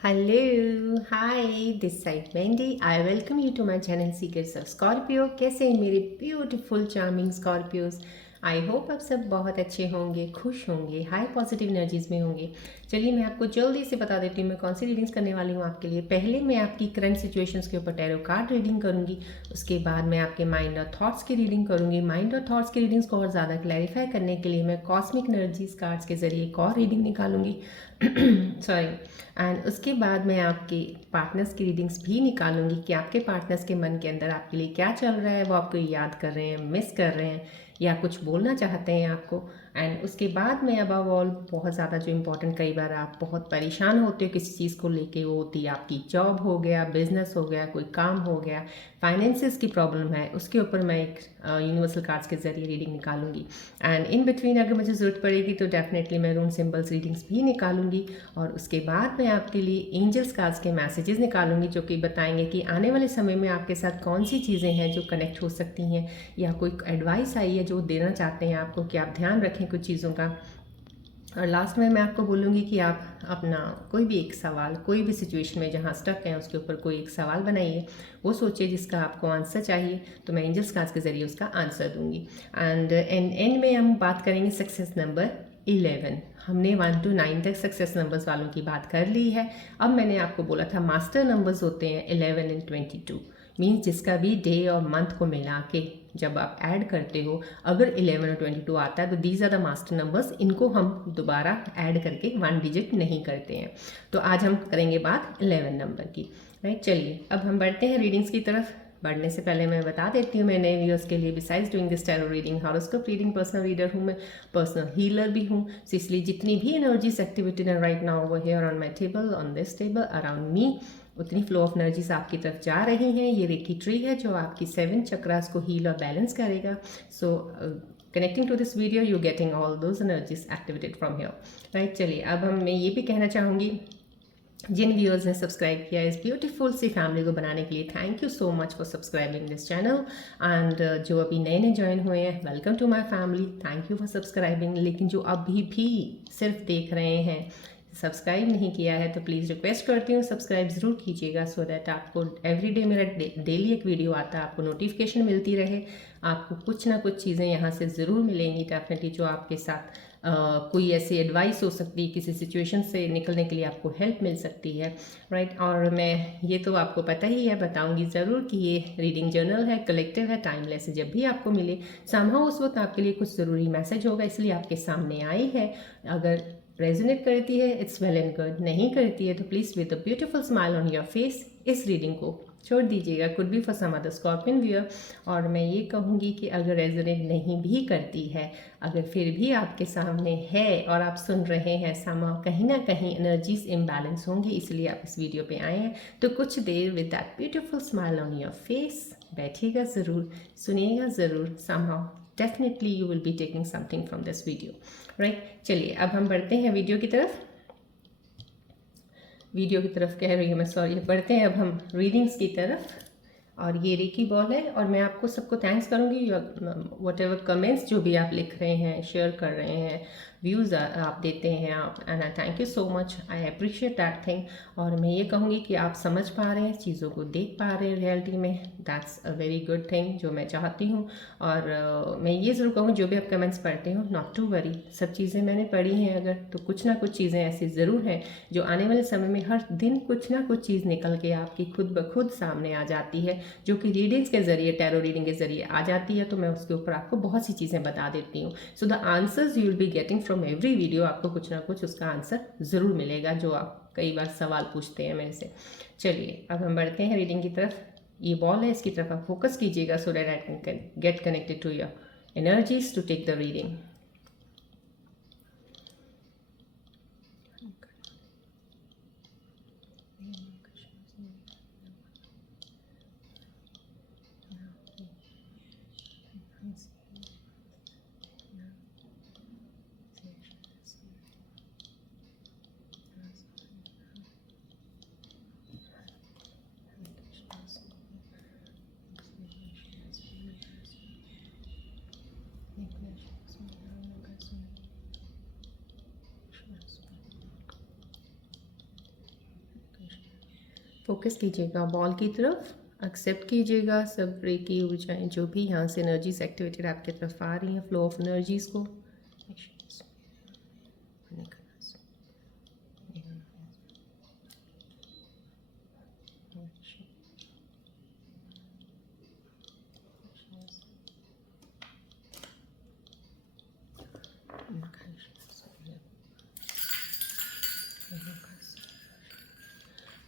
Hello hi this side Wendy I welcome you to my channel secrets of Scorpio. कैसे हैं मेरे beautiful charming Scorpios. I hope आप सब बहुत अच्छे होंगे, खुश होंगे, हाई पॉजिटिव एनर्जीज में होंगे। चलिए मैं आपको जल्दी से बता देती हूँ मैं कौन सी रीडिंग्स करने वाली हूँ आपके लिए। पहले मैं आपकी करंट सिचुएशंस के ऊपर टैरो कार्ड रीडिंग करूँगी। उसके बाद मैं आपके माइंड और थॉट्स की रीडिंग करूँगी। माइंड और थॉट्स की रीडिंग्स को और ज़्यादा क्लैरिफाई करने के लिए मैं कॉस्मिक एनर्जीज कार्ड्स के जरिए एक और रीडिंग निकालूंगी। सॉरी। एंड उसके बाद मैं आपके पार्टनर्स की रीडिंग्स भी निकालूंगी कि आपके पार्टनर्स के मन के अंदर आपके लिए क्या चल रहा है, वो आपको याद कर रहे हैं, मिस कर रहे हैं या कुछ बोलना चाहते हैं आपको। एंड उसके बाद में अबव ऑल बहुत ज़्यादा जो इम्पोर्टेंट, कई बार आप बहुत परेशान होते हो किसी चीज़ को लेके, वो होती है आपकी जॉब हो गया, बिजनेस हो गया, कोई काम हो गया, फाइनेंसिस की प्रॉब्लम है, उसके ऊपर मैं एक यूनिवर्सल कार्ड्स के जरिए रीडिंग निकालूंगी। एंड इन बिटवीन अगर मुझे ज़रूरत पड़ेगी तो डेफिनेटली मैं रून सिंबल्स रीडिंग्स भी निकालूंगी। और उसके बाद मैं आपके लिए एंजल्स कार्ड्स के मैसेजेस निकालूंगी जो कि बताएंगे कि आने वाले समय में आपके साथ कौन सी चीज़ें हैं जो कनेक्ट हो सकती हैं, या कोई एडवाइस आई है जो देना चाहते हैं आपको कि आप ध्यान रखें कुछ चीज़ों का। और लास्ट में मैं आपको बोलूँगी कि आप अपना कोई भी एक सवाल, कोई भी सिचुएशन में जहाँ स्टक हैं उसके ऊपर कोई एक सवाल बनाइए, वो सोचिए जिसका आपको आंसर चाहिए, तो मैं एंजल्स कार्ड्स के ज़रिए उसका आंसर दूंगी। एंड एंड में हम बात करेंगे सक्सेस नंबर 11। हमने 1 to 9 तक सक्सेस नंबर्स वालों की बात कर ली है। अब मैंने आपको बोला था मास्टर नंबर्स होते हैं 11 एंड 22। मीन्स जिसका भी डे और मंथ को मिला के जब आप ऐड करते हो, अगर 11 और 22 आता है तो these are the master numbers. इनको हम दोबारा ऐड करके 1 डिजिट नहीं करते हैं। तो आज हम करेंगे बात 11 नंबर की। राइट, चलिए अब हम बढ़ते हैं रीडिंग्स की तरफ। बढ़ने से पहले मैं बता देती हूँ मैं नए व्यूअर्स के लिए, besides doing this tarot reading, horoscope reading, personal reader हूँ मैं, पर्सनल हीलर भी हूँ। सो इसलिए जितनी भी energies activity right now over here on my table, on this table around me, उतनी फ्लो ऑफ एनर्जीज आपकी तरफ जा रही हैं। ये रेकी ट्री है जो आपकी 7 चक्रास को हील और बैलेंस करेगा। So connecting to this video you getting all those energies activated from here. Right, चलिए अब मैं ये भी कहना चाहूँगी जिन व्यूअर्स ने सब्सक्राइब किया इस ब्यूटीफुल सी फैमिली को बनाने के लिए, thank you so much for subscribing this channel. And जो अभी नए नए ज्वाइन हुए हैं, welcome to my family, thank you for subscribing. लेकिन जो अभी भी सिर्फ देख रहे हैं, सब्सक्राइब नहीं किया है, तो प्लीज़ रिक्वेस्ट करती हूँ सब्सक्राइब ज़रूर कीजिएगा, सो दैट आपको एवरीडे मेरा डेली एक वीडियो आता है, आपको नोटिफिकेशन मिलती रहे। आपको कुछ ना कुछ चीज़ें यहाँ से ज़रूर मिलेंगी डेफिनेटली, जो आपके साथ कोई ऐसी एडवाइस हो सकती है, किसी सिचुएशन से निकलने के लिए आपको हेल्प मिल सकती है। राइट, और मैं ये तो आपको पता ही है, बताऊंगी ज़रूर कि ये रीडिंग जर्नल है, कलेक्टिव है, टाइमलेस है। जब भी आपको मिले समहाउ उस वक्त आपके लिए कुछ ज़रूरी मैसेज होगा, इसलिए आपके सामने आई है। अगर रेजोनेट करती है इट्स वेल एंड गुड, नहीं करती है तो please with a beautiful smile on your face इस रीडिंग को छोड़ दीजिएगा। Could be for some other scorpion viewer. और मैं ये कहूँगी कि अगर रेजोनेट नहीं भी करती है, अगर फिर भी आपके सामने है और आप सुन रहे हैं, समा कहीं ना कहीं एनर्जीज इम्बैलेंस होंगी, इसलिए आप इस वीडियो पे आए हैं, तो कुछ देर with that beautiful smile on your face बैठिएगा ज़रूर, सुनिएगा ज़रूर। Somehow definitely you will be taking something from this video. Right, चलिए अब हम बढ़ते हैं वीडियो की तरफ। वीडियो की तरफ कह रही हूँ मैं, सॉरी, बढ़ते हैं अब हम रीडिंग्स की तरफ। और ये रेकी बॉल है, और मैं आपको सबको थैंक्स करूँगी वट एवर कमेंट्स जो भी आप लिख रहे हैं, शेयर कर रहे हैं, व्यूज़ आप देते हैं आप, and I thank you so much, I appreciate that thing. और मैं ये कहूँगी कि आप समझ पा रहे हैं, चीज़ों को देख पा रहे हैं रियलिटी में, that's a very good thing जो मैं चाहती हूँ। और मैं ये ज़रूर कहूँ, जो भी आप कमेंट्स पढ़ते हो, नॉट टू वरी, सब चीज़ें मैंने पढ़ी हैं अगर, तो कुछ ना कुछ चीज़ें ऐसी ज़रूर हैं जो आने वाले समय में हर दिन कुछ ना कुछ चीज़ निकल के आपकी खुद ब खुद सामने आ जाती है, जो कि रीडिंग्स के ज़रिए, टैरो रीडिंग के ज़रिए आ जाती है। तो मैं उसके ऊपर आपको बहुत सी चीज़ें बता देती हूँ। So the answers you will be getting from every video, आपको कुछ ना कुछ उसका आंसर ज़रूर मिलेगा, जो आप कई बार सवाल पूछते हैं मेरे से। चलिए अब हम बढ़ते हैं रीडिंग की तरफ। ये बॉल है, इसकी तरफ आप फोकस कीजिएगा, so that I can get connected to your energies to take the reading. Focus कीजिएगा बॉल की तरफ, एक्सेप्ट कीजिएगा सब रे की ऊर्जाएँ जो भी यहाँ से एनर्जीज एक्टिवेटेड आपकी तरफ आ रही हैं, फ्लो ऑफ एनर्जीज को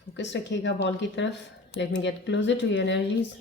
फोकस रखिएगा बॉल की तरफ। Let me get closer to your energies.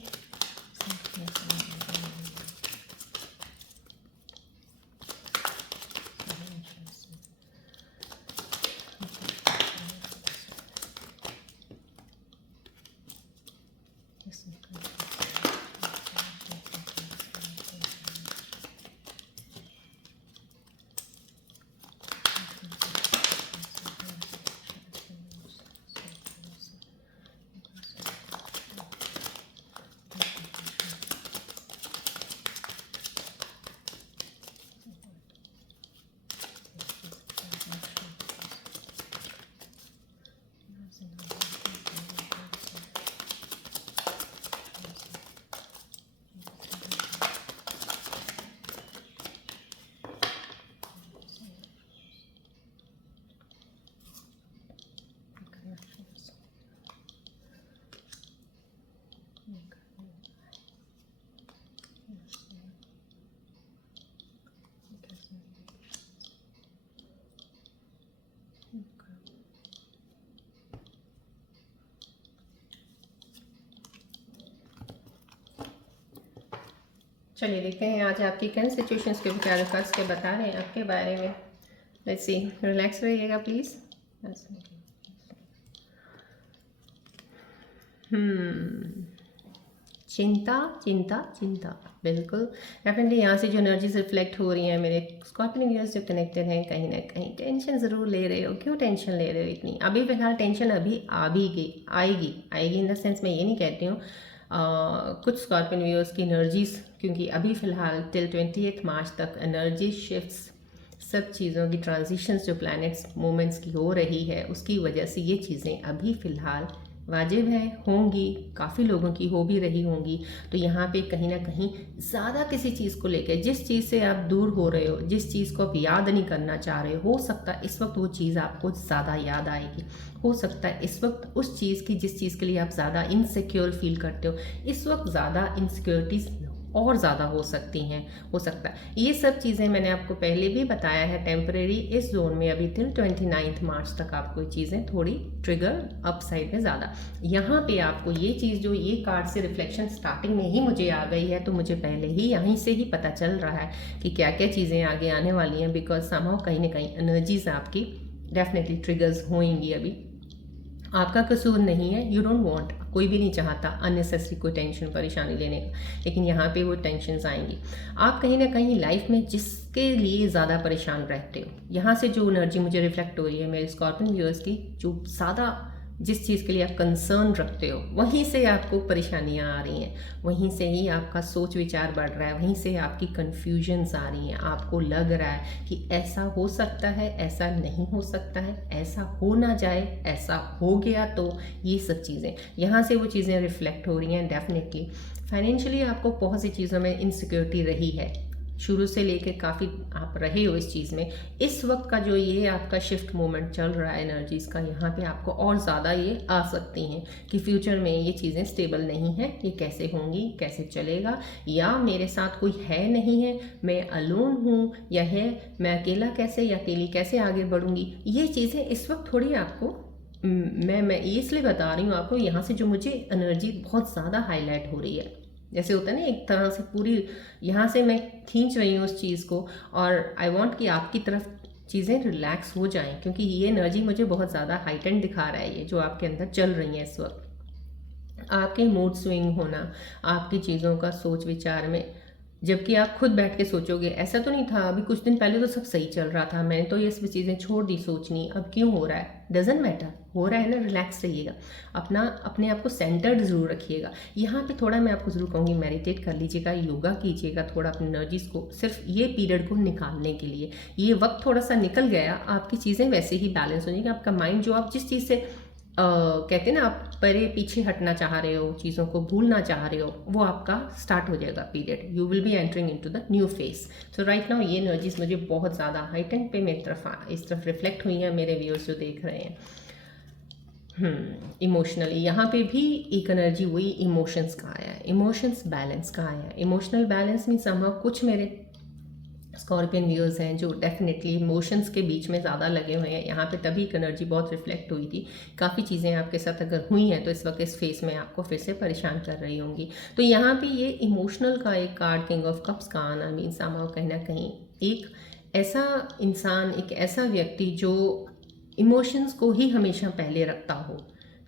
चलिए देखते हैं आज आपकी करंट सिचुएशंस के क्या रिफर्स के बता रहे हैं आपके बारे में। लेट्स सी, रिलैक्स रहिएगा प्लीज़। चिंता चिंता चिंता, बिल्कुल डेफिनेटली यहाँ से जो एनर्जीज रिफ्लेक्ट हो रही हैं मेरे स्कॉर्पियन यूनिवर्स जो कनेक्टेड हैं, कहीं ना कहीं टेंशन ज़रूर ले रहे हो। क्यों टेंशन ले रहे हो इतनी? अभी फ़िलहाल टेंशन अभी आ भी गई, आएगी इन द सेंस मैं ये नहीं कहती हूँ। कुछ स्कॉर्पियन व्यूअर्स की एनर्जीज, क्योंकि अभी फ़िलहाल टिल 28 मार्च तक एनर्जी शिफ्ट्स, सब चीज़ों की ट्रांजिशंस जो प्लैनेट्स मूवमेंट्स की हो रही है, उसकी वजह से ये चीज़ें अभी फ़िलहाल वाजिब है, होंगी, काफ़ी लोगों की हो भी रही होंगी। तो यहाँ पे कहीं ना कहीं ज़्यादा किसी चीज़ को लेकर, जिस चीज़ से आप दूर हो रहे हो, जिस चीज़ को आप याद नहीं करना चाह रहे हो सकता है इस वक्त वो चीज़ आपको ज़्यादा याद आएगी। हो सकता है इस वक्त उस चीज़ की, जिस चीज़ के लिए आप ज़्यादा इनसिक्योर फील करते हो, इस वक्त ज़्यादा इनसिक्योरिटीज़ और ज़्यादा हो सकती हैं। हो सकता है ये सब चीज़ें मैंने आपको पहले भी बताया है, टेम्परेरी इस जोन में अभी टिल 29 मार्च तक आपको चीज़ें थोड़ी ट्रिगर अप साइड में ज़्यादा। यहाँ पे आपको ये चीज़ जो ये कार्ड से रिफ्लेक्शन स्टार्टिंग में ही मुझे आ गई है, तो मुझे पहले ही यहीं से ही पता चल रहा है कि क्या क्या चीज़ें आगे आने वाली हैं। बिकॉज समहाउ कहीं ना कहीं एनर्जीज आपकी डेफिनेटली ट्रिगर्स होंगी। अभी आपका कसूर नहीं है, यू डोंट वांट, कोई भी नहीं चाहता अननेसेसरी कोई टेंशन परेशानी लेने का, लेकिन यहाँ पे वो टेंशन्स आएंगी। आप कहीं ना कहीं लाइफ में जिसके लिए ज़्यादा परेशान रहते हो, यहाँ से जो एनर्जी मुझे रिफ्लेक्ट हो रही है मेरे स्कॉर्पियन व्यूअर्स की, जो ज़्यादा जिस चीज़ के लिए आप कंसर्न रखते हो, वहीं से आपको परेशानियाँ आ रही हैं, वहीं से ही आपका सोच विचार बढ़ रहा है, वहीं से आपकी कन्फ्यूजन्स आ रही हैं। आपको लग रहा है कि ऐसा हो सकता है, ऐसा नहीं हो सकता है, ऐसा हो ना जाए, ऐसा हो गया तो, ये सब चीज़ें यहाँ से वो चीज़ें रिफ्लेक्ट हो रही हैं। डेफिनेटली फाइनेंशियली आपको बहुत सी चीज़ों में इनसिक्योरिटी रही है, शुरू से लेकर काफ़ी आप रहे हो इस चीज़ में। इस वक्त का जो ये आपका शिफ्ट मोमेंट चल रहा है एनर्जीज़ का, यहाँ पे आपको और ज़्यादा ये आ सकती हैं कि फ्यूचर में ये चीज़ें स्टेबल नहीं हैं, ये कैसे होंगी, कैसे चलेगा, या मेरे साथ कोई है नहीं है, मैं अलोन हूँ, या है मैं अकेला कैसे या अकेली कैसे आगे बढ़ूँगी। ये चीज़ें इस वक्त थोड़ी आपको मैं ये इसलिए बता रही हूँ आपको, यहाँ से जो मुझे एनर्जी बहुत ज़्यादा हाईलाइट हो रही है, जैसे होता है ना एक तरह से पूरी यहाँ से मैं खींच रही हूँ उस चीज़ को, और आई वांट कि आपकी तरफ चीज़ें रिलैक्स हो जाएं, क्योंकि ये एनर्जी मुझे बहुत ज़्यादा हाइटेंड दिखा रहा है। ये जो आपके अंदर चल रही है इस वक्त, आपके मूड स्विंग होना, आपकी चीज़ों का सोच विचार में, जबकि आप खुद बैठ के सोचोगे ऐसा तो नहीं था, अभी कुछ दिन पहले तो सब सही चल रहा था, मैंने तो ये सब चीज़ें छोड़ दी सोचनी, अब क्यों हो रहा है? डजेंट मैटर, हो रहा है ना, रिलैक्स रहिएगा, अपने आप को सेंटर्ड ज़रूर रखिएगा। यहाँ पे थोड़ा मैं आपको ज़रूर कहूँगी मेडिटेट कर लीजिएगा, योगा कीजिएगा, थोड़ा अपनी एनर्जीज़ को सिर्फ ये पीरियड को निकालने के लिए। ये वक्त थोड़ा सा निकल गया, आपकी चीज़ें वैसे ही बैलेंस हो जाएगी, आपका माइंड जो आप जिस चीज़ से कहते हैं ना, आप परे पीछे हटना चाह रहे हो, चीज़ों को भूलना चाह रहे हो, वो आपका स्टार्ट हो जाएगा period. You will B entering into the new face. So right now ये एनर्जीज मुझे बहुत ज़्यादा हाइटेंड पे मेरी तरफ इस तरफ रिफ्लेक्ट हुई हैं, मेरे व्यूअर्स जो देख रहे हैं। इमोशनली यहाँ पे भी एक एनर्जी हुई, इमोशंस का आया है, इमोशंस बैलेंस का आया है। इमोशनल बैलेंस मीन्स कुछ मेरे स्कॉर्पियन व्यूअर्स हैं जो डेफिनेटली इमोशंस के बीच में ज़्यादा लगे हुए हैं। यहाँ पे तभी एक एनर्जी बहुत रिफ्लेक्ट हुई थी। काफ़ी चीज़ें आपके साथ अगर हुई हैं तो इस वक्त इस फेस में आपको फिर से परेशान कर रही होंगी। तो यहाँ पे ये इमोशनल का एक कार्ड, किंग ऑफ कप्स का आना मीन्स कहीं ना कहीं एक ऐसा इंसान, एक ऐसा व्यक्ति जो इमोशंस को ही हमेशा पहले रखता हो,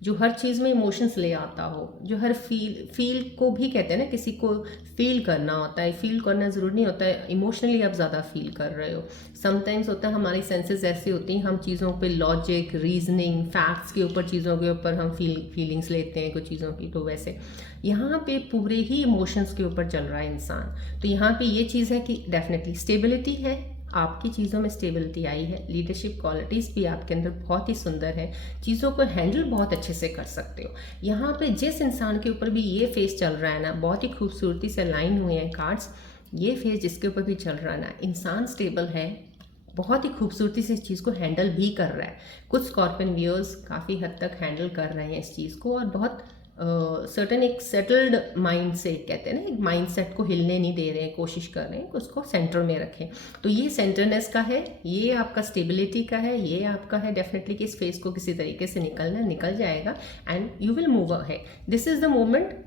जो हर चीज़ में इमोशंस ले आता हो, जो हर फील को भी कहते हैं ना, किसी को फील करना होता है। फील करना ज़रूरी नहीं होता है इमोशनली आप ज़्यादा फील कर रहे हो। समटाइम्स होता है हमारी सेंसेस ऐसी होती हैं, हम चीज़ों पे लॉजिक, रीजनिंग, फैक्ट्स के ऊपर, चीज़ों के ऊपर हम फीलिंग्स लेते हैं कुछ चीज़ों की। तो वैसे यहाँ पे पूरे ही इमोशंस के ऊपर चल रहा है इंसान। तो यहाँ पे ये चीज़ है कि डेफिनेटली स्टेबिलिटी है, आपकी चीज़ों में स्टेबिलिटी आई है। लीडरशिप क्वालिटीज़ भी आपके अंदर बहुत ही सुंदर है, चीज़ों को हैंडल बहुत अच्छे से कर सकते हो। यहाँ पे जिस इंसान के ऊपर भी ये फेस चल रहा है ना, बहुत ही खूबसूरती से लाइन हुए हैं कार्ड्स। ये फेस जिसके ऊपर भी चल रहा है ना, इंसान स्टेबल है, बहुत ही खूबसूरती से इस चीज़ को हैंडल भी कर रहा है। कुछ स्कॉर्पियन व्यूअर्स काफ़ी हद तक हैंडल कर रहे हैं इस चीज़ को, और बहुत सर्टन एक सेटल्ड माइंड से, कहते हैं ना, एक माइंड सेट को हिलने नहीं दे रहे हैं, कोशिश कर रहे हैं उसको सेंटर में रखें। तो ये सेंटरनेस का है, ये आपका स्टेबिलिटी का है, ये आपका है डेफिनेटली कि इस फेस को किसी तरीके से निकल जाएगा and you will move ahead. This is the moment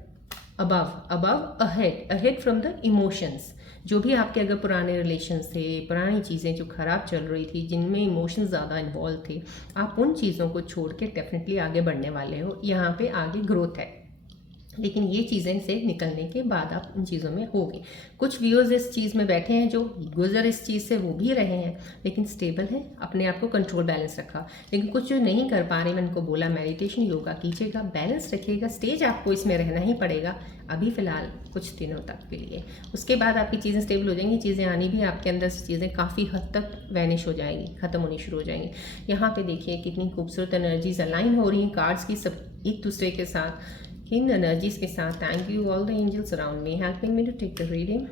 above ahead from the emotions. जो भी आपके अगर पुराने रिलेशंस थे, पुरानी चीज़ें जो ख़राब चल रही थी, जिनमें इमोशंस ज़्यादा इन्वॉल्व थे, आप उन चीज़ों को छोड़ के डेफिनेटली आगे बढ़ने वाले हो। यहाँ पे आगे ग्रोथ है, लेकिन ये चीज़ें से निकलने के बाद आप उन चीज़ों में होगे। कुछ व्यूअर्स इस चीज़ में बैठे हैं जो गुजर इस चीज़ से वो भी रहे हैं, लेकिन स्टेबल हैं, अपने आप को कंट्रोल बैलेंस रखा। लेकिन कुछ जो नहीं कर पा रहे, मैंने उनको बोला मेडिटेशन योगा कीजिएगा, बैलेंस रखिएगा। स्टेज आपको इसमें रहना ही पड़ेगा अभी फ़िलहाल कुछ दिनों तक के लिए। उसके बाद आपकी चीज़ें स्टेबल हो जाएंगी, चीज़ें आनी भी आपके अंदर से चीज़ें काफ़ी हद तक वैनिश हो जाएंगी, ख़त्म होनी शुरू हो जाएंगी। यहाँ पे देखिए कितनी खूबसूरत एनर्जीज अलाइन हो रही हैं कार्ड्स की, सब एक दूसरे के साथ, इन एनर्जीज के साथ। Thank you all the angels around me helping me to take the reading.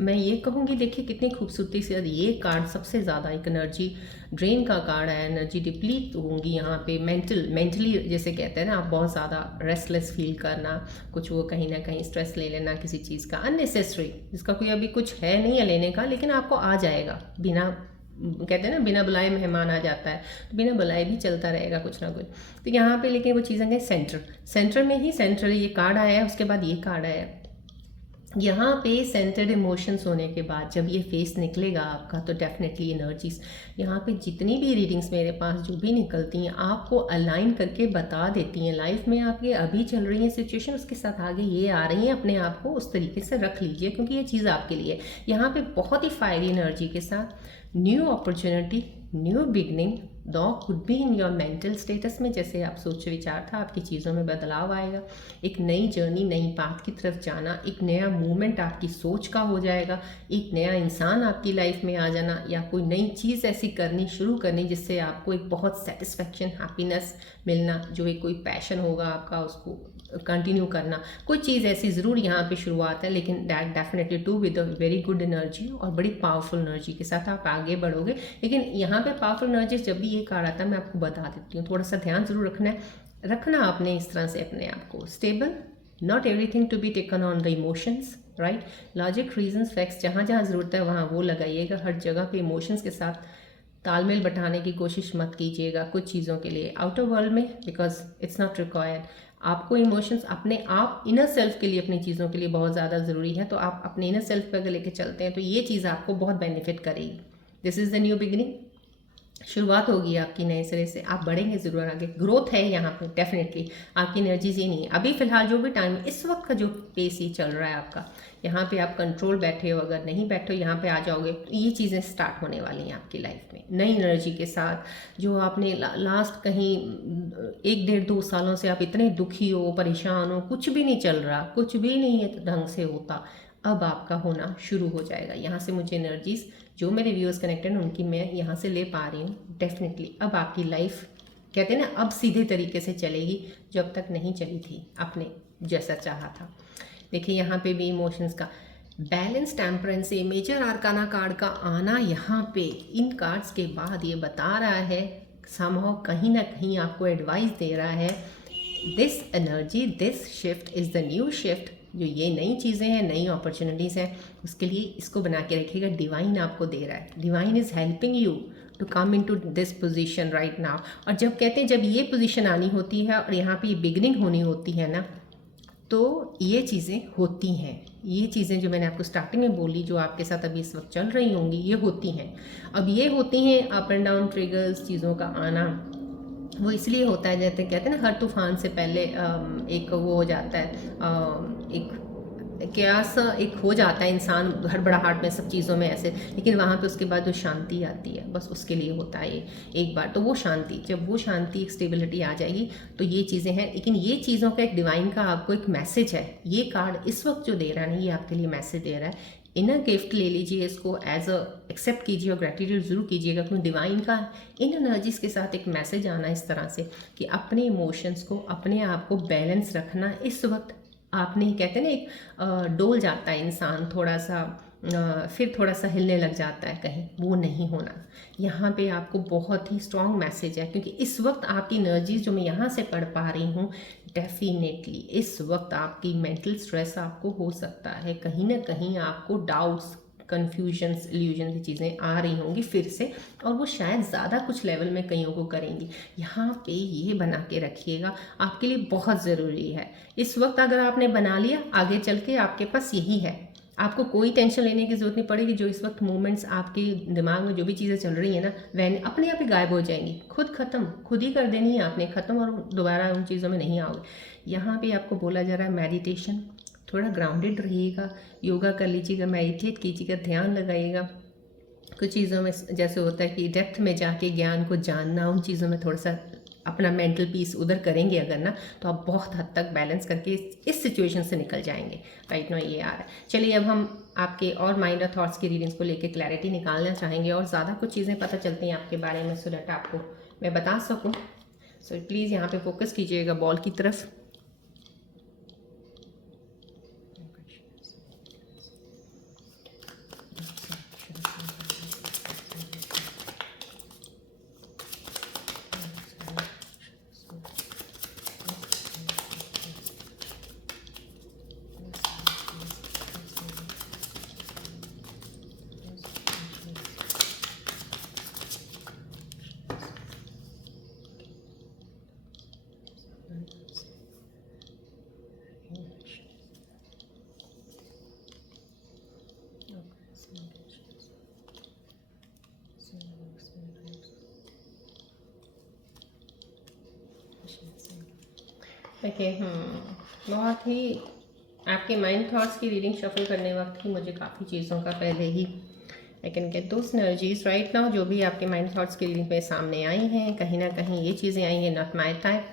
मैं ये कहूँगी, देखिए कितनी खूबसूरती से ये कार्ड सबसे ज़्यादा एक एनर्जी ड्रेन का कार्ड है। एनर्जी डिप्लीट होंगी यहाँ पे, मेंटली जैसे कहते हैं ना, आप बहुत ज़्यादा रेस्टलेस फील करना, कुछ वो कहीं ना कहीं स्ट्रेस ले लेना किसी चीज़ का अननेसेसरी, जिसका कोई अभी कुछ है नहीं है लेने का, लेकिन आपको आ जाएगा। बिना, कहते हैं ना, बिना बुलाए मेहमान आ जाता है, तो बिना बुलाए भी चलता रहेगा कुछ ना कुछ। तो यहाँ पे लेकिन वो चीज़ें गए सेंटर में ही, सेंटर ये कार्ड आया है, उसके बाद ये कार्ड आया है। यहाँ पे सेंटर्ड इमोशंस होने के बाद जब ये फेस निकलेगा आपका, तो डेफिनेटली एनर्जीज यहाँ पे जितनी भी रीडिंग्स मेरे पास जो भी निकलती हैं, आपको अलाइन करके बता देती हैं लाइफ में आपके अभी चल रही है सिचुएशन, उसके साथ आगे ये आ रही हैं। अपने आप को उस तरीके से रख लीजिए, क्योंकि ये चीज़ आपके लिए यहाँ पे बहुत ही फायरी एनर्जी के साथ न्यू अपॉर्चुनिटी, न्यू बिगनिंग, दो could be in your mental status में, जैसे आप सोच विचार था, आपकी चीज़ों में बदलाव आएगा। एक नई जर्नी, नई पाथ की तरफ जाना, एक नया मूवमेंट आपकी सोच का हो जाएगा, एक नया इंसान आपकी लाइफ में आ जाना, या कोई नई चीज़ ऐसी करनी शुरू करनी जिससे आपको एक बहुत सेटिस्फेक्शन, हैप्पीनेस मिलना, जो एक कोई पैशन होगा आपका, उसको कंटिन्यू करना। कोई चीज़ ऐसी ज़रूर यहाँ पे शुरुआत है, लेकिन that definitely to with a very good energy और बड़ी पावरफुल एनर्जी के साथ आप आगे बढ़ोगे। लेकिन यहाँ पे पावरफुल एनर्जी जब भी ये कार्ड आता है, मैं आपको बता देती हूँ, थोड़ा सा ध्यान ज़रूर रखना आपने इस तरह से अपने आप को stable, not everything to be taken on the emotions, right. Logic, reasons, facts, जहाँ जहाँ ज़रूरत है वहाँ वो लगाइएगा। हर जगह पे इमोशंस के साथ तालमेल बैठाने की कोशिश मत कीजिएगा कुछ चीज़ों के लिए आउटर वर्ल्ड में, बिकॉज इट्स नॉट रिक्वायर्ड। आपको इमोशंस अपने आप इनर सेल्फ के लिए, अपनी चीज़ों के लिए बहुत ज़्यादा ज़रूरी है। तो आप अपने इनर सेल्फ पे अगर लेके चलते हैं तो ये चीज़ आपको बहुत बेनिफिट करेगी। This is the new beginning, शुरुआत होगी आपकी नए सिरे से, आप बढ़ेंगे ज़रूर आगे, ग्रोथ है यहाँ पे डेफिनेटली। आपकी एनर्जीज ये नहीं है अभी फ़िलहाल, जो भी टाइम इस वक्त का जो पेस ही चल रहा है आपका, यहाँ पे आप कंट्रोल बैठे हो, अगर नहीं बैठे हो यहाँ पे आ जाओगे तो ये चीज़ें स्टार्ट होने वाली हैं आपकी लाइफ में नई एनर्जी के साथ। जो आपने लास्ट कहीं 1 डेढ़ 2 सालों से आप इतने दुखी हो, परेशान हो, कुछ भी नहीं चल रहा, कुछ भी नहीं है ढंग से होता, अब आपका होना शुरू हो जाएगा। यहाँ से मुझे एनर्जीज जो मेरे व्यूअर्स कनेक्टेड हैं उनकी मैं यहाँ से ले पा रही हूँ। डेफिनेटली अब आपकी लाइफ कहते हैं ना अब सीधे तरीके से चलेगी, जो अब तक नहीं चली थी अपने जैसा चाहा था। देखिए यहाँ पे भी इमोशंस का बैलेंस, टेम्परेंसी, मेजर आर्काना कार्ड का आना यहाँ पे इन कार्ड्स के बाद ये बता रहा है, समहाउ कहीं ना कहीं आपको एडवाइस दे रहा है, this energy, this shift is the new shift. जो ये नई चीज़ें हैं, नई अपॉर्चुनिटीज़ हैं, उसके लिए इसको बना के रखिएगा। डिवाइन आपको दे रहा है, divine is helping you to come in to this position right now. और जब कहते हैं जब ये पोजिशन आनी होती है और यहाँ पे ये बिगनिंग होनी होती है ना, तो ये चीज़ें होती हैं। ये चीज़ें जो मैंने आपको स्टार्टिंग में बोली, जो आपके साथ अभी इस वक्त चल रही होंगी, ये होती हैं। अब ये होती हैं अप एंड डाउन ट्रिगर्स, चीज़ों का आना वो इसलिए होता है, जैसे कहते हैं ना हर तूफान से पहले एक वो हो जाता है, एक क्यास एक हो जाता है इंसान हड़बड़ाहट में सब चीज़ों में ऐसे, लेकिन वहाँ पे उसके बाद जो शांति आती है, बस उसके लिए होता है ये एक बार। तो वो शांति, जब वो शांति, एक स्टेबिलिटी आ जाएगी तो ये चीज़ें हैं। लेकिन ये चीज़ों का एक डिवाइन का आपको एक मैसेज है। ये कार्ड इस वक्त जो दे रहा है ना, ये आपके लिए मैसेज दे रहा है। इनर गिफ्ट ले लीजिए, इसको एज अ एक्सेप्ट कीजिए और ग्रेटिट्यूड ज़रूर कीजिएगा, क्योंकि डिवाइन का इन एनर्जीज़ के साथ एक मैसेज आना इस तरह से कि अपने इमोशंस को, अपने आप को बैलेंस रखना इस वक्त। आपने कहते हैं ना एक डोल जाता है इंसान थोड़ा सा, फिर थोड़ा सा हिलने लग जाता है कहीं, वो नहीं होना। यहाँ पे आपको बहुत ही स्ट्रॉन्ग मैसेज है, क्योंकि इस वक्त आपकी एनर्जीज जो मैं यहाँ से पढ़ पा रही हूँ, डेफिनेटली इस वक्त आपकी मेंटल स्ट्रेस आपको हो सकता है, कहीं ना कहीं आपको डाउट्स, कन्फ्यूजन्स, इल्यूजन की चीज़ें आ रही होंगी फिर से, और वो शायद ज़्यादा कुछ लेवल में कईयों को करेंगी। यहाँ पे ये बना के रखिएगा, आपके लिए बहुत ज़रूरी है इस वक्त। अगर आपने बना लिया, आगे चल के आपके पास यही है, आपको कोई टेंशन लेने की ज़रूरत नहीं पड़ेगी। जो इस वक्त मूवमेंट्स आपके दिमाग में जो भी चीज़ें चल रही हैं ना, वह अपने आप ही गायब हो जाएंगी, खुद ख़त्म, खुद ही कर देनी है आपने ख़त्म, और दोबारा उन चीज़ों में नहीं आओगे। यहाँ पे आपको बोला जा रहा है मेडिटेशन, थोड़ा ग्राउंडेड रहिएगा, योगा कर लीजिएगा, मेडिटेट कीजिएगा, ध्यान लगाइएगा। कुछ चीज़ों में जैसे होता है कि डेप्थ में जाके ज्ञान को जानना, उन चीज़ों में थोड़ा सा अपना मेंटल पीस उधर करेंगे अगर ना, तो आप बहुत हद तक बैलेंस करके इस सिचुएशन से निकल जाएंगे। राइट नो ये आ रहा है। चलिए अब हम आपके और माइंड और थॉट्स की रीडिंग्स को लेके क्लैरिटी निकालना चाहेंगे, और ज़्यादा कुछ चीज़ें पता चलती हैं आपके बारे में, सो दैट आपको मैं बता सकूँ। सो प्लीज़ यहाँ पे फोकस कीजिएगा बॉल की तरफ। देखिए बहुत ही आपके माइंड थॉट्स की रीडिंग शफल करने वक्त ही मुझे काफ़ी चीज़ों का पहले ही I can get those energies right now, जो भी आपके माइंड थॉट्स की रीडिंग पे सामने आई हैं, कहीं ना कहीं ये चीज़ें आई हैं, नॉट माई टाइप।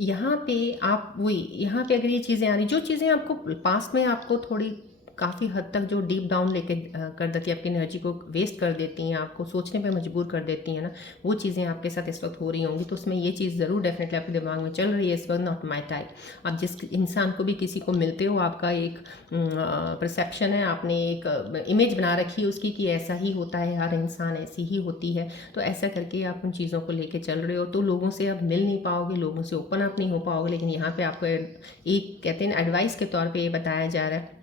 यहाँ पे आप वही, यहाँ पे अगर ये चीज़ें आ रही, जो चीज़ें आपको पास्ट में आपको थोड़ी काफ़ी हद तक जो डीप डाउन लेके कर देती है, आपकी एनर्जी को वेस्ट कर देती हैं, आपको सोचने पे मजबूर कर देती हैं ना, वो चीज़ें आपके साथ इस वक्त हो रही होंगी। तो उसमें ये चीज़ ज़रूर डेफिनेटली आपके दिमाग में चल रही है इस वक्त, नॉट माई टाइप। आप जिस इंसान को भी किसी को मिलते हो, आपका एक परसेप्शन है, आपने एक इमेज बना रखी है उसकी कि ऐसा ही होता है, हर इंसान ऐसी ही होती है। तो ऐसा करके आप उन चीज़ों को लेके चल रहे हो, तो लोगों से आप मिल नहीं पाओगे, लोगों से ओपन अप नहीं हो पाओगे। लेकिन यहाँ पे आपको एक कहते हैं एडवाइस के तौर पे ये बताया जा रहा है,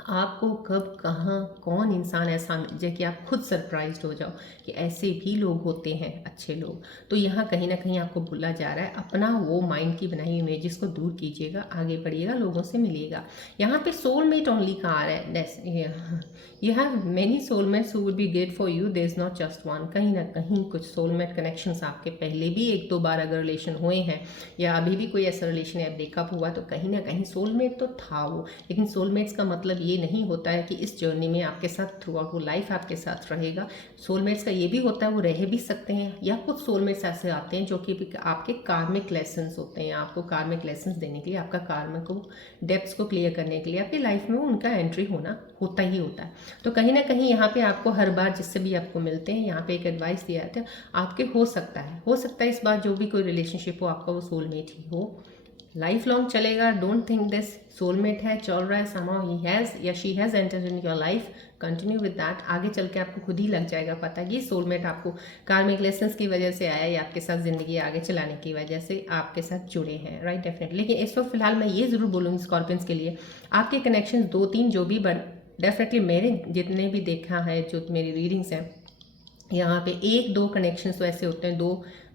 आपको कब कहाँ कौन इंसान ऐसा मिल जाए कि आप खुद सरप्राइज्ड हो जाओ कि ऐसे भी लोग होते हैं, अच्छे लोग। तो यहाँ कहीं ना कहीं आपको बोला जा रहा है, अपना वो माइंड की बनाई इमेजेस को दूर कीजिएगा, आगे बढ़िएगा, लोगों से मिलिएगा। यहाँ पे सोलमेट ओनली का आ रहा है, you have many soulmates who would be great for you, there is not just one. कहीं ना कहीं कुछ सोलमेट कनेक्शंस आपके पहले भी एक दो बार अगर रिलेशन हुए हैं, या अभी भी कोई ऐसा रिलेशन है ब्रेकअप हुआ, तो कहीं ना कहीं सोलमेट तो था वो। लेकिन सोलमेट्स का मतलब ये नहीं होता है कि इस जर्नी में आपके साथ थ्रू आउट वो लाइफ आपके साथ रहेगा। सोलमेट्स का ये भी होता है वो रह भी सकते हैं, या कुछ सोलमेट्स ऐसे आते हैं जो कि आपके कार्मिक लेसन्स होते हैं, आपको कार्मिक लेसन्स देने के लिए, आपका कार्म को डेप्थ्स को क्लियर करने के लिए आपकी लाइफ में उनका एंट्री होता ही होता है। तो कहीं ना कहीं यहाँ पे आपको हर बार जिससे भी आपको मिलते हैं यहाँ पे एक एडवाइस दिया जाता है, आपके हो सकता है इस बार जो भी कोई रिलेशनशिप हो आपका वो सोलमेट ही हो, लाइफ लॉन्ग चलेगा। डोंट थिंक दिस सोलमेट है, चल रहा है, समहाउ ही हैज़ या she has entered in your life, continue with that. आगे चल के आपको खुद ही लग जाएगा पता कि सोलमेट आपको कार्मिक लेसन्स की वजह से आया या आपके साथ ज़िंदगी आगे चलाने की वजह से आपके साथ जुड़े हैं, राइट, डेफिनेटली। लेकिन इस वक्त फिलहाल मैं ये ज़रूर बोलूँगी स्कॉर्पियंस के लिए, आपके कनेक्शन 2-3 जो भी डेफिनेटली मेरे जितने भी देखा है, जो मेरी रीडिंग्स हैं, यहाँ पे 1-2 कनेक्शंस तो ऐसे होते हैं,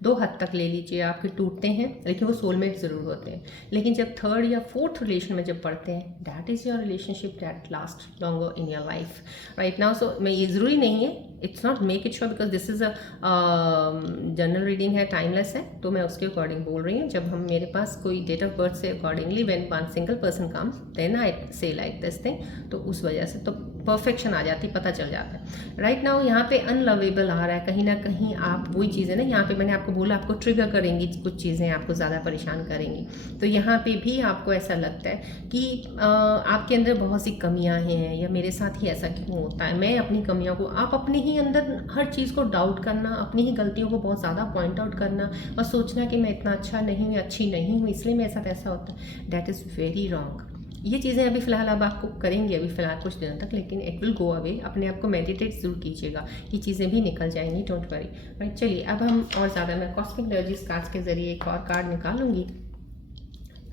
दो हद तक ले लीजिए आपके टूटते हैं, लेकिन वो सोलमेट ज़रूर होते हैं। लेकिन जब 3rd या 4th रिलेशन में जब पढ़ते हैं, that is your relationship that last longer in your life right now. So मैं ये ज़रूरी नहीं है, it's not make it sure, because this is a general reading है, टाइमलेस है, तो मैं उसके अकॉर्डिंग बोल रही हूँ। जब हम मेरे पास कोई डेट ऑफ बर्थ से accordingly when one single person comes then I say like this thing, तो उस वजह से तो परफेक्शन आ जाती, पता चल जाता है राइट नाउ। यहाँ पे अनलवेबल आ रहा है, कहीं ना कहीं आप वही चीज़ें ना, यहाँ पे मैंने आपको बोला आपको ट्रिगर करेंगी कुछ चीज़ें, आपको ज़्यादा परेशान करेंगी, तो यहाँ पे भी आपको ऐसा लगता है कि आपके अंदर बहुत सी कमियां हैं, या मेरे साथ ही ऐसा क्यों होता है, मैं अपनी कमियों को, आप अपने ही अंदर हर चीज़ को डाउट करना, अपनी ही गलतियों को बहुत ज़्यादा पॉइंट आउट करना और सोचना कि मैं इतना अच्छा नहीं हूँ, अच्छी नहीं हूँ, इसलिए मेरे साथ ऐसा होता है, दैट इज़ वेरी रॉन्ग। ये चीज़ें अभी फ़िलहाल अब आपको करेंगे, अभी फ़िलहाल कुछ दिनों तक, लेकिन इट विल गो अवे। अपने आप को मेडिटेट ज़रूर कीजिएगा, ये चीज़ें भी निकल जाएंगी, डोंट वरी राइट। चलिए अब हम और ज़्यादा, मैं कॉस्मिक एनर्जीज कार्ड्स के ज़रिए एक और कार्ड निकालूंगी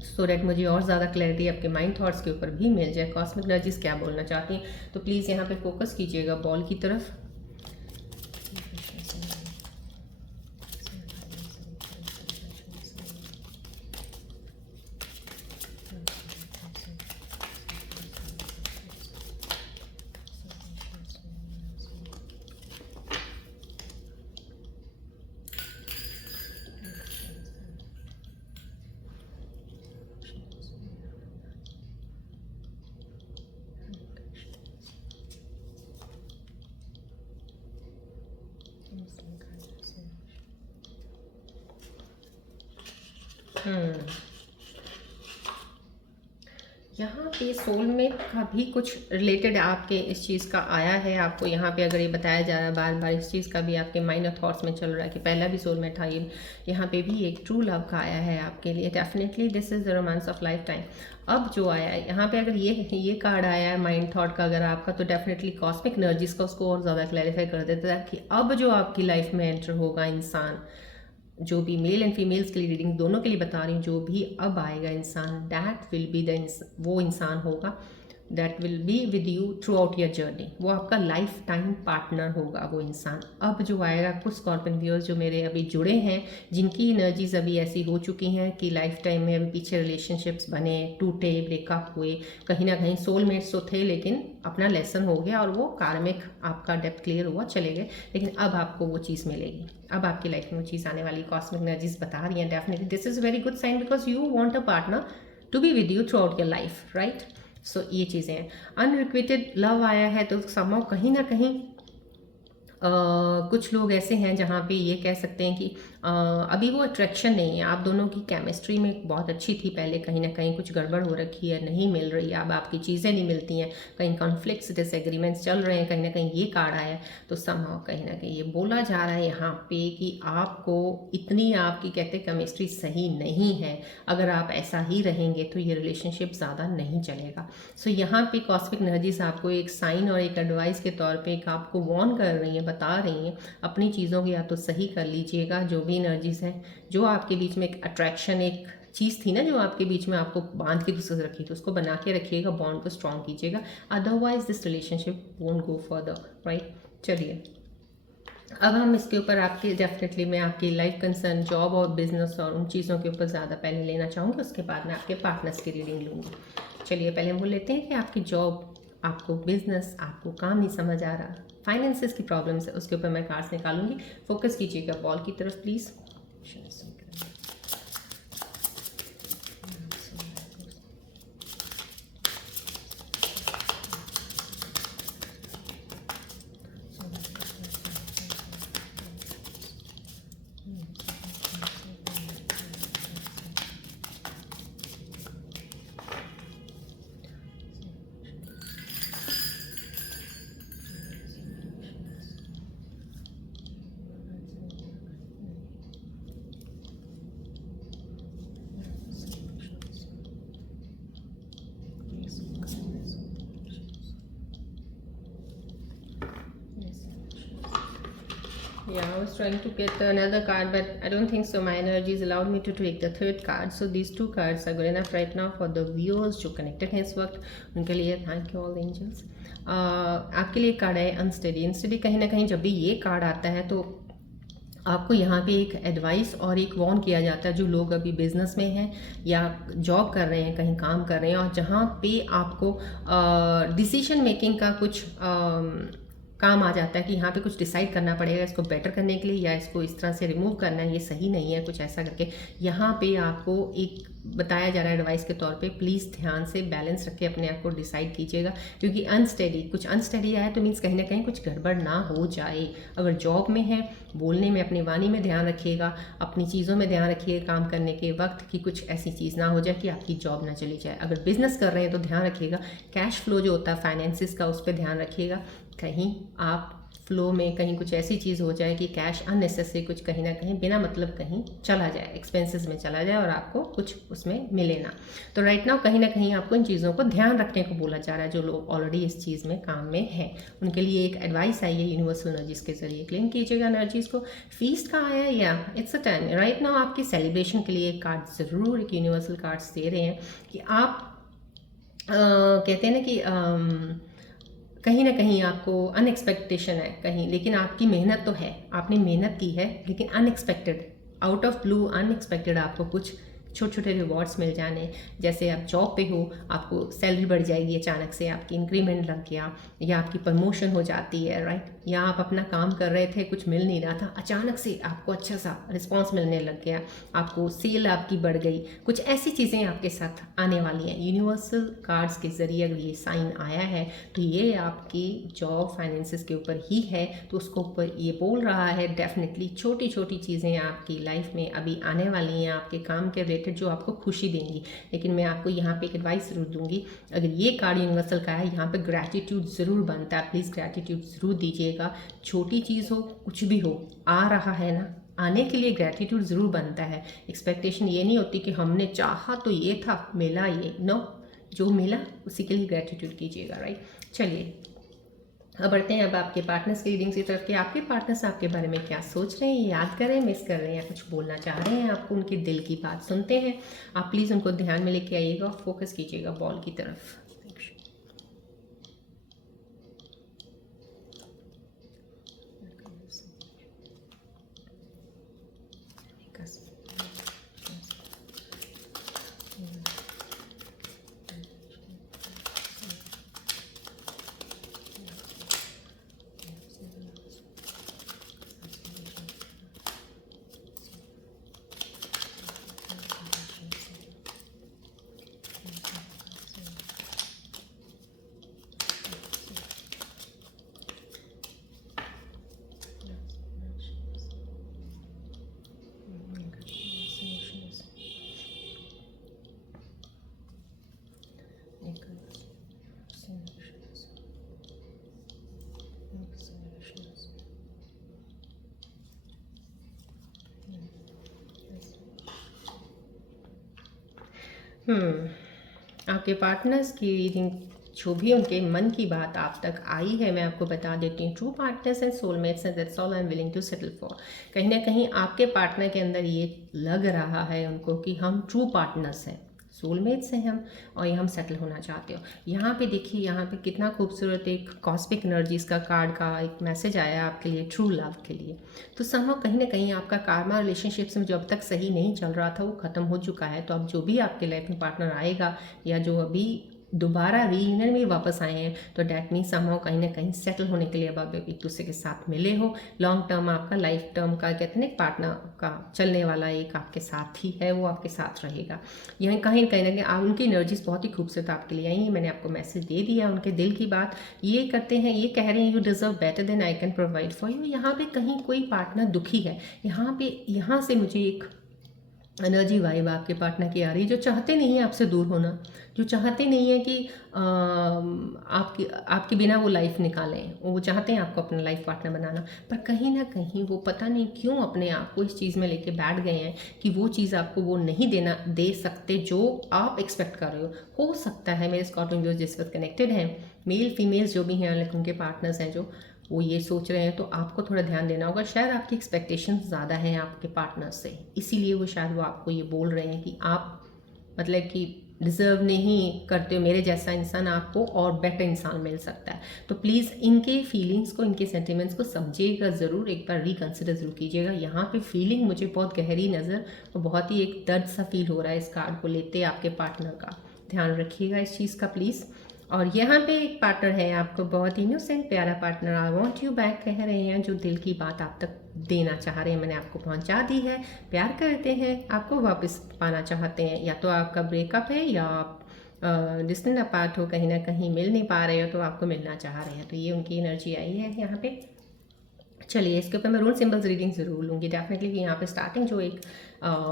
सो डैट मुझे और ज़्यादा क्लैरिटी आपके माइंड थॉट्स के ऊपर भी मिल जाए, कॉस्मिक एनर्जीज क्या बोलना चाहती हैं। तो प्लीज़ यहाँ पे फोकस कीजिएगा बॉल की तरफ। यहाँ पे सोलमेट का भी कुछ रिलेटेड आपके इस चीज़ का आया है, आपको यहाँ पे अगर ये बताया जा रहा है बार बार, इस चीज़ का भी आपके माइंड और थॉट्स में चल रहा है कि पहला भी सोलमेट था, ये यहाँ पे भी एक ट्रू लव का आया है आपके लिए, definitely this is the romance of life time. अब जो आया है यहाँ पे, अगर ये कार्ड आया है माइंड थॉट का अगर आपका, तो डेफिनेटली कॉस्मिक एनर्जीज का उसको और ज़्यादा क्लैरिफाई कर देता है कि अब जो आपकी लाइफ में एंटर होगा इंसान, जो भी मेल एंड फीमेल्स के लिए रीडिंग दोनों के लिए बता रही हूँ, जो भी अब आएगा इंसान, दैट विल बी द वो इंसान होगा that will be with you throughout your journey, वो आपका लाइफ टाइम पार्टनर होगा वो इंसान। अब जो आएगा, कुछ स्कॉर्पियन व्यूअर्स जो मेरे अभी जुड़े हैं, जिनकी एनर्जीज अभी ऐसी हो चुकी हैं कि लाइफ टाइम में अभी पीछे रिलेशनशिप्स बने, टूटे, ब्रेकअप हुए, कहीं ना कहीं सोलमेट्स तो थे लेकिन अपना लेसन हो गया और वो कार्मिक आपका डेप्थ क्लियर हुआ, चले गए, लेकिन अब आपको वो चीज़ मिलेगी, अब आपकी लाइफ में वो चीज़ आने वाली, कॉस्मिक एनर्जीज बता रही हैं। Definitely this is very good sign because you want a partner to be with you throughout your life right. So ये चीज़ें हैं। अनरिक्विटेड लव आया है, तो समहाउ कहीं ना कहीं कुछ लोग ऐसे हैं जहाँ पे ये कह सकते हैं कि अभी वो अट्रैक्शन नहीं है, आप दोनों की केमिस्ट्री में बहुत अच्छी थी पहले, कहीं ना कहीं कुछ गड़बड़ हो रखी है, नहीं मिल रही है, अब आपकी चीज़ें नहीं मिलती हैं, कहीं कॉन्फ्लिक्ट्स डिसएग्रीमेंट्स चल रहे हैं, कहीं ना कहीं ये कार्ड आया है, तो समहाउ कहीं ना कहीं ये बोला जा रहा है यहाँ पे कि आपको इतनी, आपकी कहते केमिस्ट्री सही नहीं है, अगर आप ऐसा ही रहेंगे तो ये रिलेशनशिप ज़्यादा नहीं चलेगा। सो यहाँ पे कॉस्मिक एनर्जीज आपको एक साइन और एक एडवाइस के तौर पे एक आपको वार्न कर रही है, बता रही हैं अपनी चीज़ों को या तो सही कर लीजिएगा, जो भी एनर्जीज हैं, जो आपके बीच में एक अट्रैक्शन, एक चीज़ थी ना जो आपके बीच में आपको बांध के दूसरे से रखी थी, उसको बना के रखिएगा, बॉन्ड को स्ट्रॉन्ग कीजिएगा, otherwise this relationship won't go further right. चलिए अब हम इसके ऊपर आपके, डेफिनेटली मैं आपकी लाइफ कंसर्न, जॉब और बिजनेस और उन चीज़ों के ऊपर ज़्यादा पहले लेना चाहूँगी, उसके बाद मैं आपके पार्टनर्स की रीडिंग लूँगी। चलिए पहले हम बोल लेते हैं कि आपकी जॉब, आपको बिजनेस, आपको काम नहीं समझ आ रहा, फाइनेंसेस की प्रॉब्लम्स है, उसके ऊपर मैं कार्ड्स निकालूंगी। फोकस कीजिएगा बॉल की तरफ please. Yeah, I was trying to get another card, but I don't think so. My energies allowed me to take the third card. So these two cards are good enough right now for the viewers जो connected हैं इस वक्त, उनके लिए thank you all angels. आपके लिए card है unsteady. Unsteady कहीं ना कहीं जब भी ये कार्ड आता है तो आपको यहाँ पे एक एडवाइस और एक वॉर्न किया जाता है, जो लोग अभी बिजनेस में हैं या जॉब कर रहे हैं, कहीं काम कर रहे हैं, और जहाँ पे आपको डिसीजन मेकिंग का कुछ काम आ जाता है कि यहाँ पे कुछ डिसाइड करना पड़ेगा इसको बेटर करने के लिए, या इसको इस तरह से रिमूव करना है, ये सही नहीं है, कुछ ऐसा करके यहाँ पे आपको एक बताया जा रहा है एडवाइस के तौर पे। प्लीज़ ध्यान से बैलेंस रख के अपने आप को डिसाइड कीजिएगा, क्योंकि अनस्टेडी कुछ अनस्टेडी आया तो मीन्स कहीं ना कहीं कुछ गड़बड़ ना हो जाए। अगर जॉब में है, बोलने में, अपनी वाणी में ध्यान रखिएगा, अपनी चीज़ों में ध्यान रखिएगा काम करने के वक्त, कि कुछ ऐसी चीज़ ना हो जाए कि आपकी जॉब ना चली जाए। अगर बिजनेस कर रहे हैं तो ध्यान रखिएगा, कैश फ्लो जो होता है फाइनेंसिस का, उस पर ध्यान रखिएगा। कहीं आप फ्लो में कहीं कुछ ऐसी चीज़ हो जाए कि कैश अननेसेसरी कुछ कहीं ना कहीं बिना मतलब कहीं चला जाए, एक्सपेंसेस में चला जाए और आपको कुछ उसमें मिले ना। तो राइट नाउ कहीं ना कहीं आपको इन चीज़ों को ध्यान रखने को बोला जा रहा है। जो लोग ऑलरेडी इस चीज़ में काम में हैं उनके लिए एक एडवाइस आई है यूनिवर्सल एनर्जीज के जरिए। क्लेम कीजिएगा एनर्जीज को। फीस्ट का आया या it's a time right now आपकी सेलिब्रेशन के लिए एक कार्ड ज़रूर, एक यूनिवर्सल कार्ड्स दे रहे हैं कि आप कहते हैं ना कि कहीं ना कहीं आपको अनएक्सपेक्टेशन है कहीं, लेकिन आपकी मेहनत तो है, आपने मेहनत की है, लेकिन unexpected, out of blue unexpected आपको कुछ छोटे छोटे रिवॉर्ड्स मिल जाने। जैसे आप जॉब पे हो, आपको सैलरी बढ़ जाएगी, अचानक से आपकी इंक्रीमेंट लग गया, या आपकी प्रमोशन हो जाती है, राइट। या आप अपना काम कर रहे थे, कुछ मिल नहीं रहा था, अचानक से आपको अच्छा सा रिस्पॉन्स मिलने लग गया, आपको सेल आपकी बढ़ गई। कुछ ऐसी चीज़ें आपके साथ आने वाली हैं। यूनिवर्सल कार्ड्स के ज़रिए अगर ये साइन आया है तो ये आपकी जॉब फाइनेंसिस के ऊपर ही है, तो उसको ऊपर ये बोल रहा है डेफिनेटली छोटी छोटी चीज़ें आपकी लाइफ में अभी आने वाली हैं आपके काम के रिलेटेड, जो आपको खुशी देंगी। लेकिन मैं आपको यहाँ पे एक एडवाइस ज़रूर दूंगी, अगर ये कार्ड यूनिवर्सल का है, यहाँ पे ग्रैटिट्यूड ज़रूर बनता है। प्लीज़ ग्रैटिट्यूड ज़रूर दीजिएगा, छोटी चीज़ हो कुछ भी हो, आ रहा है ना, आने के लिए ग्रैटिट्यूड ज़रूर बनता है। एक्सपेक्टेशन ये नहीं होती कि हमने चाहा तो ये था, मिला ये, नो, जो मिला उसी के लिए ग्रैटिट्यूड कीजिएगा, राइट। चलिए अब बढ़ते हैं अब आपके पार्टनर्स की रीडिंग्स की तरफ, कि आपके पार्टनर्स आपके बारे में क्या सोच रहे हैं, याद कर रहे हैं, मिस कर रहे हैं, या कुछ बोलना चाह रहे हैं आपको, उनके दिल की बात सुनते हैं। आप प्लीज़ उनको ध्यान में लेके आइएगा और फोकस कीजिएगा बॉल की तरफ। आपके पार्टनर्स की रीडिंग, जो भी उनके मन की बात आप तक आई है, मैं आपको बता देती हूँ। True partners and soulmates and that's all I am willing to settle for. कहीं ना कहीं आपके पार्टनर के अंदर ये लग रहा है उनको कि हम ट्रू पार्टनर्स हैं, सोलमेट्स हैं हम, और ये हम सेटल होना चाहते हो। यहाँ पे देखिए, यहाँ पे कितना खूबसूरत एक कॉस्मिक एनर्जीज का कार्ड का एक मैसेज आया आपके लिए, ट्रू लव के लिए। तो समहाउ कहीं ना कहीं आपका कार्मा रिलेशनशिप्स में जो अब तक सही नहीं चल रहा था वो ख़त्म हो चुका है। तो अब जो भी आपके लाइफ में पार्टनर आएगा, या जो अभी दोबारा रीयूनियन में वापस आए हैं, तो डैट मीन्स समहाउ कहीं ना कहीं सेटल होने के लिए अब आप एक दूसरे के साथ मिले हो। लॉन्ग टर्म आपका लाइफ टर्म का कहते हैं ना पार्टनर का चलने वाला एक आपके साथ ही है, वो आपके साथ रहेगा। यहाँ कहीं ना कहीं आप उनकी एनर्जीज बहुत ही खूबसूरत आपके लिए आई। मैंने आपको मैसेज दे दिया, उनके दिल की बात ये करते हैं, ये कह रहे हैं you deserve better than I can provide for you. यहाँ पे कहीं कोई पार्टनर दुखी है, यहाँ से मुझे एक एनर्जी वाइब आपके पार्टनर की आ रही है, जो चाहते नहीं है आपसे दूर होना, जो चाहते नहीं है कि आपके बिना वो लाइफ निकालें, वो चाहते हैं आपको अपना लाइफ पार्टनर बनाना, पर कहीं ना कहीं वो पता नहीं क्यों अपने आप को इस चीज़ में लेके बैठ गए हैं कि वो चीज़ आपको वो नहीं दे सकते जो आप एक्सपेक्ट कर रहे हो सकता है मेरे स्कॉर्पियो जो जिस वक्त कनेक्टेड हैं, मेल फीमेल्स जो भी हैं, लेकिन उनके पार्टनर्स हैं जो वो ये सोच रहे हैं, तो आपको थोड़ा ध्यान देना होगा। शायद आपकी एक्सपेक्टेशंस ज़्यादा हैं आपके पार्टनर से, इसीलिए वो शायद वो आपको ये बोल रहे हैं कि आप मतलब कि डिज़र्व नहीं करते हो मेरे जैसा इंसान, आपको और बेटर इंसान मिल सकता है। तो प्लीज़ इनके फीलिंग्स को, इनके सेंटिमेंट्स को समझिएगा ज़रूर, एक बार रिकन्सिडर ज़रूर कीजिएगा। यहाँ पे फीलिंग मुझे बहुत गहरी नज़र और बहुत ही एक दर्द सा फील हो रहा है इस कार्ड को लेते आपके पार्टनर का। ध्यान रखिएगा इस चीज़ का प्लीज़। और यहाँ पे एक पार्टनर है आपको, बहुत इनोसेंट प्यारा partner, I want you back कह रहे हैं, जो दिल की बात आप तक देना चाह रहे हैं, मैंने आपको पहुँचा दी है, प्यार करते हैं, आपको वापस पाना चाहते हैं। या तो आपका ब्रेकअप है या आप डिस्टेंट अपार्ट हो, कहीं ना कहीं मिल नहीं पा रहे हो, तो आपको मिलना चाह रहे हैं। तो ये उनकी एनर्जी आई है यहाँ पे। चलिए इसके ऊपर मैं रून सिंबल्स रीडिंग ज़रूर लूँगी डेफिनेटली, कि यहाँ पे स्टार्टिंग जो एक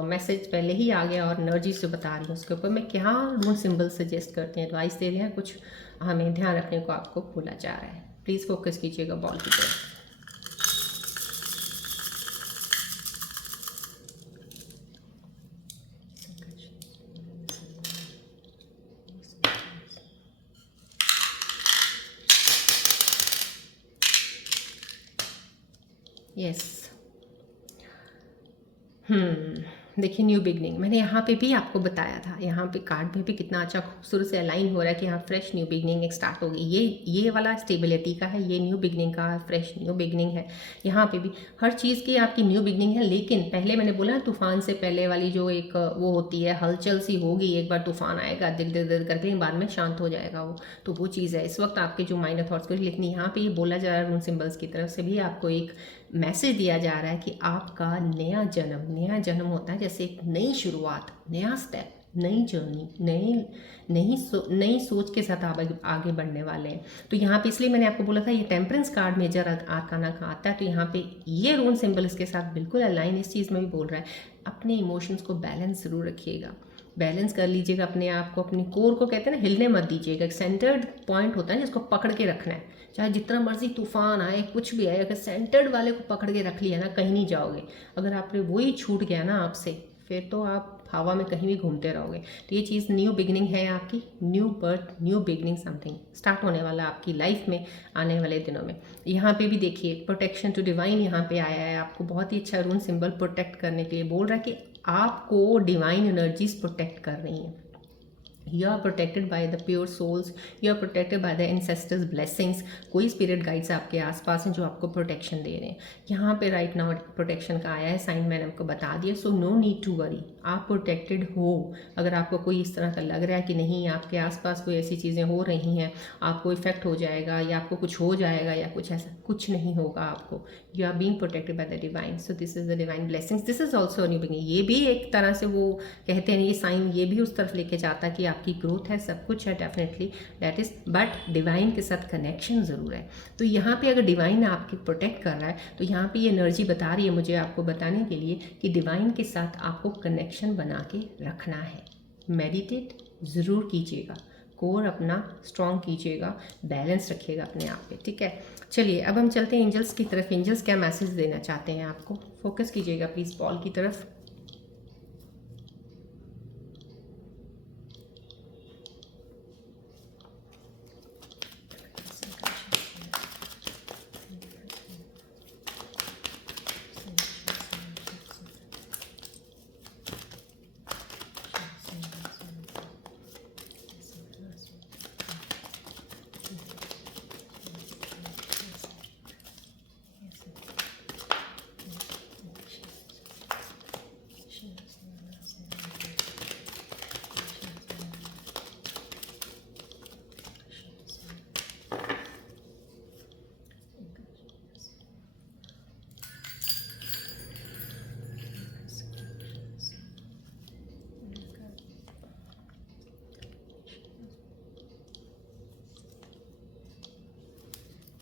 मैसेज पहले ही आ गया और एनर्जी से बता रही हूँ, उसके ऊपर मैं क्या रून सिंबल सजेस्ट करते हैं, एडवाइस दे रहे हैं, कुछ हमें ध्यान रखने को आपको बोला जा रहा है। प्लीज़ फोकस कीजिएगा बॉल की तरफ। यस, देखिए न्यू बिगनिंग, मैंने यहाँ पे भी आपको बताया था, यहाँ पे कार्ड में भी कितना अच्छा खूबसूरत से अलाइन हो रहा है कि यहाँ फ्रेश न्यू बिगनिंग एक स्टार्ट होगी। ये वाला स्टेबिलिटी का है, ये न्यू बिगनिंग का फ्रेश न्यू बिगनिंग है। यहाँ पे भी हर चीज़ की आपकी न्यू बिगनिंग है, लेकिन पहले मैंने बोला ना तूफान से पहले वाली जो एक वो होती है, हलचल सी होगी, एक बार तूफान आएगा दिल दिल दिल करके, बाद में शांत हो जाएगा वो, तो वो चीज़ है इस वक्त आपके जो माइनर थॉट्स को। लेकिन यहाँ पे ये बोला जा रहा है रून सिंबल्स की तरफ से भी आपको एक मैसेज दिया जा रहा है कि आपका नया जन्म होता है, जैसे एक नई शुरुआत, नया स्टेप, नई जर्नी, नई सोच के साथ आगे बढ़ने वाले हैं। तो यहाँ पे इसलिए मैंने आपको बोला था ये टेम्परेंस कार्ड मेजर आर्काना का आता है, तो यहाँ पे ये रून सिंबल इसके साथ बिल्कुल अलाइन इस चीज़ में भी बोल रहा है। अपने इमोशंस को बैलेंस ज़रूर रखिएगा, बैलेंस कर लीजिएगा अपने आप को, अपनी कोर को कहते हैं ना हिलने मत दीजिएगा। एक सेंटर्ड पॉइंट होता है जिसको पकड़ के रखना है, चाहे जितना मर्जी तूफान आए, कुछ भी आए, अगर सेंटर्ड वाले को पकड़ के रख लिया ना, कहीं नहीं जाओगे। अगर आपने वही छूट गया ना आपसे, फिर तो आप हवा में कहीं भी घूमते रहोगे। तो ये चीज़ न्यू बिगनिंग है आपकी, new birth, new beginning, something start होने वाला आपकी लाइफ में आने वाले दिनों में। यहाँ पे भी देखिए प्रोटेक्शन टू डिवाइन यहाँ पे आया है, आपको बहुत ही अच्छा रून सिंबल प्रोटेक्ट करने के लिए बोल रहा है कि आपको डिवाइन एनर्जीज प्रोटेक्ट कर रही हैं। You are protected by the pure souls, you are protected by the ancestors blessings। कोई स्पिरिट गाइड्स आपके आसपास हैं जो आपको प्रोटेक्शन दे रहे हैं। यहाँ पे राइट नाउ प्रोटेक्शन का आया है साइन, मैंने आपको बता दिया। So no need to worry, आप प्रोटेक्टेड हो। अगर आपको कोई इस तरह का लग रहा है कि नहीं आपके आसपास कोई ऐसी चीज़ें हो रही हैं, आपको इफेक्ट हो जाएगा या आपको कुछ हो जाएगा या कुछ ऐसा, कुछ नहीं होगा आपको। You are being protected by the divine, so this is the divine blessings, this is also new beginning. ये भी एक तरह से वो कहते हैं ये साइन ये भी उस तरफ लेके जाता है कि आपकी ग्रोथ है, सब कुछ है definitely, that is, but divine के साथ कनेक्शन ज़रूर है। तो यहाँ पे अगर डिवाइन आपकी प्रोटेक्ट कर रहा है, तो यहाँ पे ये एनर्जी बता रही है मुझे आपको बताने के लिए कि डिवाइन के साथ आपको कनेक्शन बना के रखना है। मेडिटेट ज़रूर कीजिएगा, कोर अपना स्ट्रॉन्ग कीजिएगा, बैलेंस रखिएगा अपने आप पे, ठीक है। चलिए अब हम चलते हैं एंजल्स की तरफ। एंजल्स क्या मैसेज देना चाहते हैं आपको, फोकस कीजिएगा प्लीज़ बॉल की तरफ।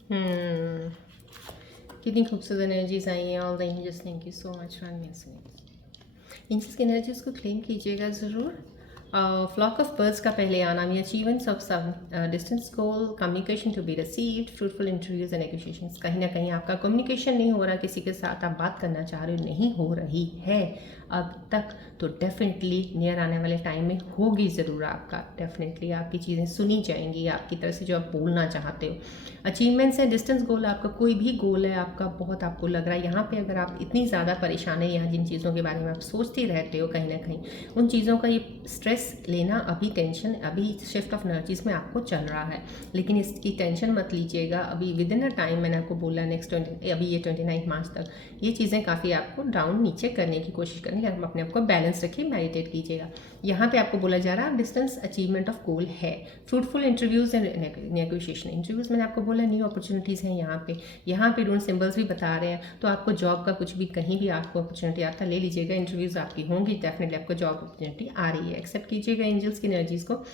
हम्म, कितनी खूबसूरत एनर्जीज आई हैं। All the angels, thank you so much for mentioning. Angels की एनर्जीज को क्लेम कीजिएगा ज़रूर। फ्लॉक ऑफ बर्ड्स का पहले आना, me achievements of some distance goal, communication to be received, fruitful interviews and negotiations. कहीं ना कहीं आपका कम्युनिकेशन नहीं हो रहा, किसी के साथ आप बात करना चाह रहे हो, नहीं हो रही है अब तक, तो डेफिनेटली नियर आने वाले टाइम में होगी ज़रूर। आपका डेफिनेटली आपकी चीज़ें सुनी जाएंगी, आपकी तरफ से जो आप बोलना चाहते हो। अचीवमेंट्स है, डिस्टेंस गोल, आपका कोई भी गोल है आपका, बहुत आपको लग रहा है यहाँ पे, अगर आप इतनी ज़्यादा परेशान है यहाँ जिन चीज़ों के बारे में आप सोचते रहते हो, कहीं ना कहीं उन चीज़ों का ये स्ट्रेस लेना, अभी टेंशन, अभी शिफ्ट ऑफ एनर्जीज में आपको चल रहा है, लेकिन इसकी टेंशन मत लीजिएगा। अभी विद इन अ टाइम, मैंने आपको बोला नेक्स्ट अभी ये 29 मार्च तक ये चीज़ें काफ़ी आपको डाउन नीचे करने की कोशिश करेंगे। आप अपने आप को बैलेंस रखिए, मेडिटेट कीजिएगा। यहाँ पे आपको बोला जा रहा है डिस्टेंस अचीवमेंट ऑफ गोल है, fruitful interviews and negotiation. Interviews मैंने आपको बोला न्यू अपॉर्चुनिटीज़ हैं यहाँ पे रून सिंबल्स भी बता रहे हैं, तो आपको जॉब का कुछ भी कहीं भी आपको अपॉर्चुनिटी आता ले लीजिएगा। इंटरव्यूज़ आपकी होंगी, डेफिनेटली आपको जॉब अपॉर्चुनिटी आ रही है, एक्सेप्ट कीजिएगा एंजल्स की एनर्जीज़ को।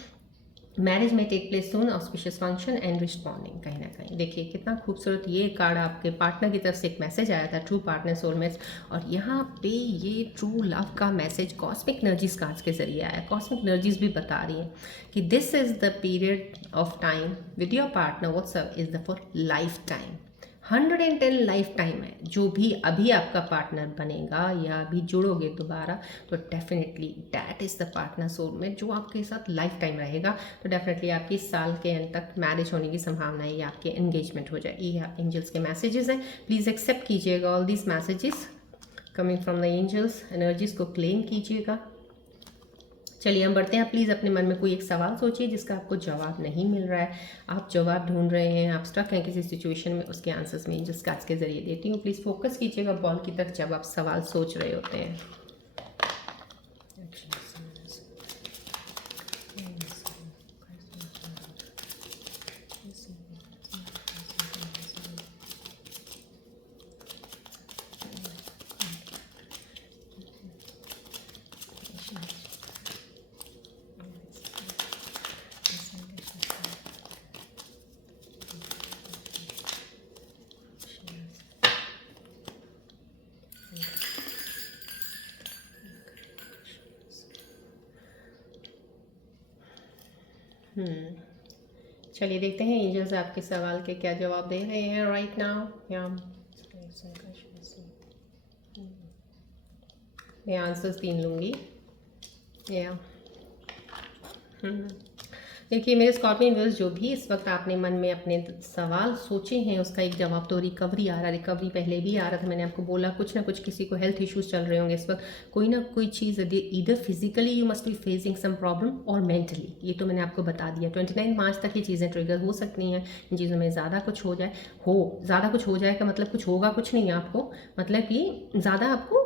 मैरिज में take place soon, auspicious function and responding. कहीं ना कहीं देखिए कितना खूबसूरत ये कार्ड, आपके पार्टनर की तरफ से एक मैसेज आया था, ट्रू पार्टनर सोलमेट्स, और यहाँ पे ये ट्रू लव का मैसेज कॉस्मिक एनर्जीज कार्ड्स के जरिए आया। कॉस्मिक एनर्जीज भी बता रही हैं कि this is the period of time with your partner, WhatsApp is the for lifetime. 110 lifetime है। जो भी अभी आपका पार्टनर बनेगा या अभी जुड़ोगे दोबारा, तो definitely that is the partner soulmate जो आपके साथ लाइफ टाइम रहेगा। तो डेफिनेटली आपकी साल के एंड तक मैरिज होने की संभावना है या आपके एंगेजमेंट हो जाए। ये एंजल्स के मैसेजेस हैं, प्लीज़ एक्सेप्ट कीजिएगा all these messages coming from the angels. Energies को क्लेम कीजिएगा। चलिए हम बढ़ते हैं। प्लीज़ अपने मन में कोई एक सवाल सोचिए जिसका आपको जवाब नहीं मिल रहा है, आप जवाब ढूंढ रहे हैं, आप स्टक हैं किसी सिचुएशन में, उसके आंसर्स में एंजल्स कार्ड्स के जरिए देती हूँ। प्लीज़ फोकस कीजिएगा बॉल की तरफ जब आप सवाल सोच रहे होते हैं। चलिए देखते हैं एंजल्स आपके सवाल के क्या जवाब दे रहे हैं राइट नाउ। मैं आंसर्स 3 लूँगी। या देखिए मेरे स्कॉर्पियन व्यूअर्स, जो भी इस वक्त आपने मन में अपने सवाल सोचे हैं उसका एक जवाब तो रिकवरी आ रहा है। रिकवरी पहले भी आ रहा था, मैंने आपको बोला कुछ ना कुछ किसी को हेल्थ इश्यूज चल रहे होंगे इस वक्त, कोई ना कोई चीज़ इधर physically you must be facing some problem और मेंटली, ये तो मैंने आपको बता दिया। 29 मार्च तक ये चीज़ें ट्रिगर हो सकती हैं। इन चीज़ों में ज़्यादा कुछ हो जाए, ज़्यादा कुछ हो जाए का मतलब कुछ होगा कुछ नहीं आपको, मतलब कि ज़्यादा आपको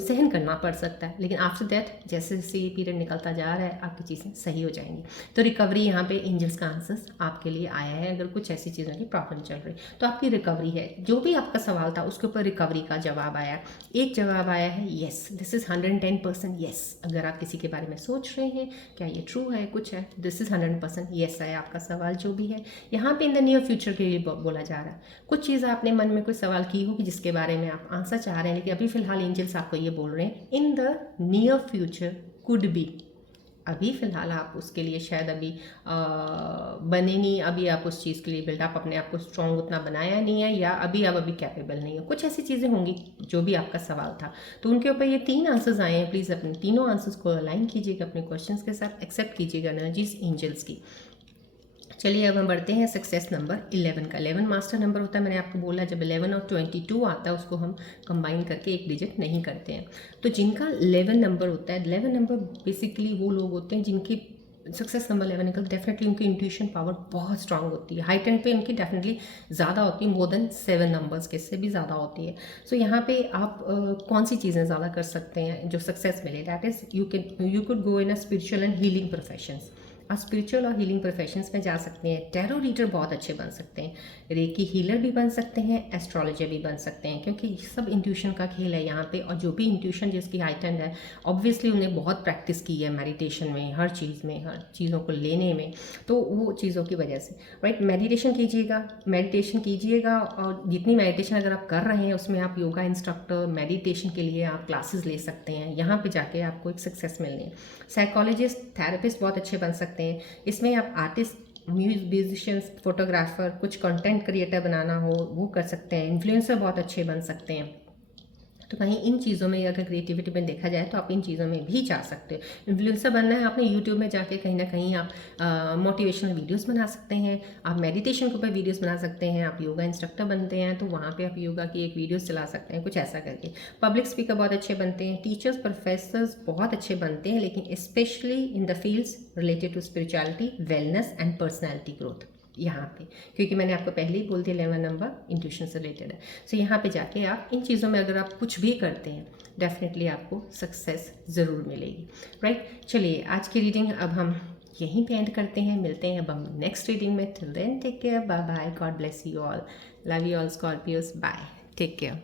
सहन करना पड़ सकता है, लेकिन आफ्टर दैट जैसे जैसे ये पीरियड निकलता जा रहा है आपकी चीज़ें सही हो जाएंगी। तो रिकवरी यहाँ पे एंजल्स का आंसर्स आपके लिए आया है। अगर कुछ ऐसी चीज़ों की प्रॉब्लम चल रही तो आपकी रिकवरी है। जो भी आपका सवाल था उसके ऊपर रिकवरी का जवाब आया। एक जवाब आया है येस, दिस इज़ 110% येस। अगर आप किसी के बारे में सोच रहे हैं क्या ये ट्रू है कुछ है, दिस इज़ 100% येस है आपका सवाल जो भी है। यहाँ पे इन द नियर फ्यूचर के लिए बोला जा रहा है। कुछ चीज़ आपने मन में कोई सवाल की होगी जिसके बारे में आप आंसर चाह रहे हैं, लेकिन अभी फिलहाल एंजल्स आपको ये बोल रहे हैं in the near future could be. अभी फ़िलहाल आप उसके लिए शायद अभी बने नहीं, अभी आप उस चीज़ के लिए बिल्डअप अपने आप को स्ट्रॉन्ग उतना बनाया नहीं है, या अभी आप कैपेबल नहीं हो। कुछ ऐसी चीज़ें होंगी जो भी आपका सवाल था, तो उनके ऊपर ये 3 आंसर्स आए हैं। प्लीज़ अपने तीनों आंसर्स को अलाइन कीजिएगा अपने क्वेश्चंस के साथ, एक्सेप्ट कीजिएगा एनर्जीज एंजल्स की। चलिए अब हम बढ़ते हैं सक्सेस नंबर 11 का। 11 मास्टर नंबर होता है, मैंने आपको बोला जब 11 और 22 आता है उसको हम कंबाइन करके एक डिजिट नहीं करते हैं। तो जिनका 11 नंबर होता है, 11 नंबर बेसिकली वो लोग होते हैं जिनकी सक्सेस नंबर 11 निकल, डेफिनेटली उनकी इंट्यूशन पावर बहुत स्ट्रांग होती है। हाई टेन पे उनकी डेफिनेटली ज़्यादा होती है, मोर देन 7 नंबर्स के से भी ज़्यादा होती है। सो यहाँ पे आप कौन सी चीज़ें ज़्यादा कर सकते हैं जो सक्सेस मिले, that is you could go in a spiritual and healing professions. आप स्पिरिचुअल और हीलिंग प्रोफेशंस में जा सकते हैं, टैरो रीडर बहुत अच्छे बन सकते हैं, रेकी हीलर भी बन सकते हैं, एस्ट्रोलॉजर भी बन सकते हैं, क्योंकि सब इंट्यूशन का खेल है यहाँ पे। और जो भी इंट्यूशन जिसकी हाइटेंड है, ऑब्वियसली उन्हें बहुत प्रैक्टिस की है मेडिटेशन में, हर चीज़ में, हर चीज़ों को लेने में, तो वो चीज़ों की वजह से, राइट। मेडिटेशन कीजिएगा और जितनी मेडिटेशन अगर आप कर रहे हैं उसमें आप योगा इंस्ट्रक्टर, मेडिटेशन के लिए आप क्लासेस ले सकते हैं, यहाँ पे जाके आपको एक सक्सेस मिलनी है। साइकोलॉजिस्ट, थेरेपिस्ट बहुत अच्छे बन सकते हैं। इसमें आप आर्टिस्ट, म्यूजिशियंस, फोटोग्राफर, कुछ कंटेंट क्रिएटर बनाना हो वो कर सकते हैं। इन्फ्लुएंसर बहुत अच्छे बन सकते हैं। तो कहीं इन चीज़ों में अगर क्रिएटिविटी में देखा जाए तो आप इन चीज़ों में भी जा सकते हो। इन्फ्लुएंसर बनना है आपने, यूट्यूब में जाके कहीं ना कहीं आप मोटिवेशनल वीडियोस बना सकते हैं, आप मेडिटेशन के ऊपर वीडियोस बना सकते हैं, आप योगा इंस्ट्रक्टर बनते हैं तो वहाँ पे आप योगा की एक वीडियोस चला सकते हैं, कुछ ऐसा करके। पब्लिक स्पीकर बहुत अच्छे बनते हैं, टीचर्स, प्रोफेसर्स बहुत अच्छे बनते हैं, लेकिन specially in the fields related to spirituality, wellness and personality growth, यहाँ पे, क्योंकि मैंने आपको पहले ही बोल दिया 11 नंबर इंट्यूशन से रिलेटेड है। सो यहाँ पे जाके आप इन चीज़ों में अगर आप कुछ भी करते हैं डेफिनेटली आपको सक्सेस ज़रूर मिलेगी, राइट। चलिए आज की रीडिंग अब हम यहीं पे एंड करते हैं, मिलते हैं अब हम नेक्स्ट रीडिंग में। Till then take care, bye bye, God bless you all, love you all Scorpios, bye, take care.